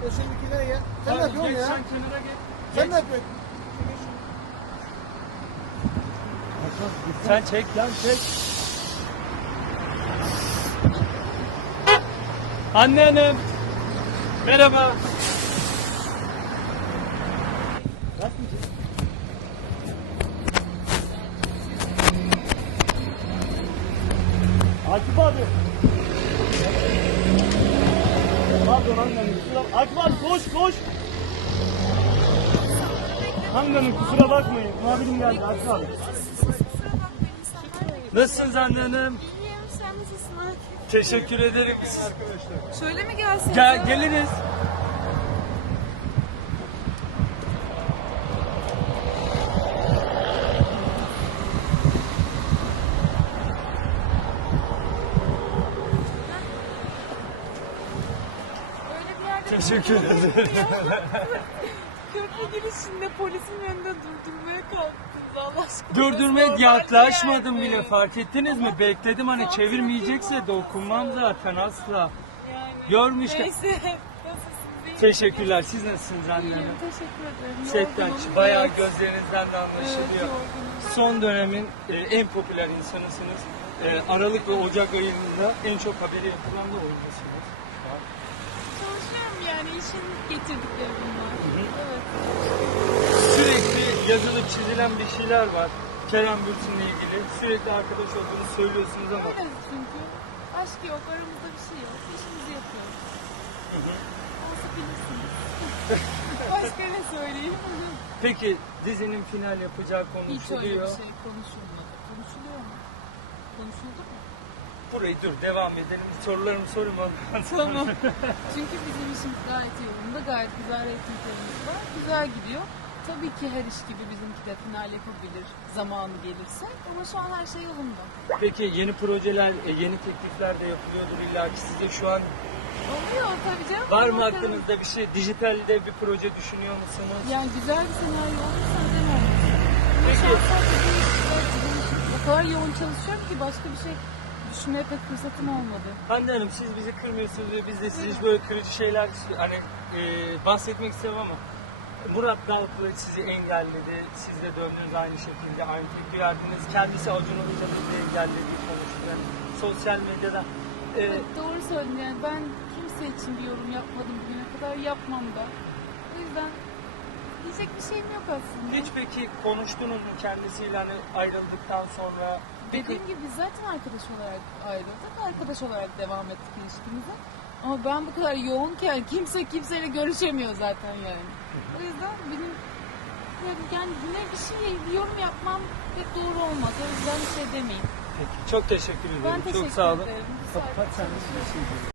Nereye gel? Sen ne yapıyorsun ya? Sen kenara gel. Sen ne yapıyorsun? Sen çek lan çek. Anne hanım. Merhaba. Akif abi. Kusura- Akif abi koş koş. Hanım kusura bakmayın. Muhabirim geldi abi. Nasılsınız anne hanım? İyiyim sen nasılsın? Teşekkür ederim. Şöyle mi gelsin? Gel, geliriz. Teşekkür ederim. köprü girişinde polisin önünde durdurmaya kalktınız Allah aşkına. Durdurmaya yaklaşmadım bile fark ettiniz mi? Bekledim hani çevirmeyecekse dokunmam zaten asla. Yani. Görmüşken- Neyse. Nasılsınız? iyi Teşekkürler. Siz nasılsınız anne İyiyim, teşekkür ederim. Setten Yorgunum, bayağı evet. gözlerinizden de anlaşılıyor. yorgunum. Son dönemin e, en popüler insanısınız. E, Aralık ve Ocak ayında en çok haberi yapılan da oyuncusunuz. Yani işin getirdikleri bunlar. Evet. Sürekli yazılıp çizilen bir şeyler var. Kerem Bürsin'le ilgili. Sürekli arkadaş olduğunu söylüyorsunuz ama Öyle çünkü. Aşk yok, aramızda bir şey yok. İşimizi yapıyoruz. Olsa bilirsiniz. Başka ne söyleyeyim? Peki dizinin final yapacağı Hiç öyle konuşuluyor. bir şey konuşulmadı. Konuşuluyor mu? Konuşuldu mu? Burayı dur devam edelim. Sorularımı sorayım ondan sonra. Tamam. Çünkü bizim işimiz gayet yolunda. Gayet güzel reytinglerimiz var. Güzel gidiyor. Tabii ki her iş gibi bizimki de final yapabilir zamanı gelirse. Ama şu an her şey yolunda. Peki yeni projeler, e, yeni teklifler de yapılıyordur illa ki size şu an Oluyor tabii canım. var mı Bakalım. aklınızda bir şey? Dijitalde bir proje düşünüyor musunuz? Yani güzel bir senaryo olursa olmasın? Ama şu an sadece bu o kadar yoğun çalışıyorum ki başka bir şey düşünmeye pek fırsatım olmadı. Hande Hanım siz bizi kırmıyorsunuz ve biz de siz böyle kırıcı şeyler hani e, bahsetmek istemem ama Murat Dalkılı sizi engelledi. Siz de döndünüz aynı şekilde aynı tepki verdiniz. Kendisi Acun Ilıcalı'yı da engellediği konuştu. Sosyal medyada e, Evet, doğru söyledin yani ben kimse için bir yorum yapmadım bugüne kadar yapmam da. O yüzden diyecek bir şeyim yok aslında. hiç peki konuştunuz mu kendisiyle hani ayrıldıktan sonra? Dediğim gibi biz zaten arkadaş olarak ayrıldık. Arkadaş olarak devam ettik ilişkimize. Ama ben bu kadar yoğunken kimse kimseyle görüşemiyor zaten yani. O yüzden benim yani, yani ne bir şey bir yorum yapmam pek doğru olmaz. O yüzden bir şey demeyeyim. Peki, çok teşekkür ederim. Ben teşekkür çok sağ olun. ederim. Kapat sen de bir şey.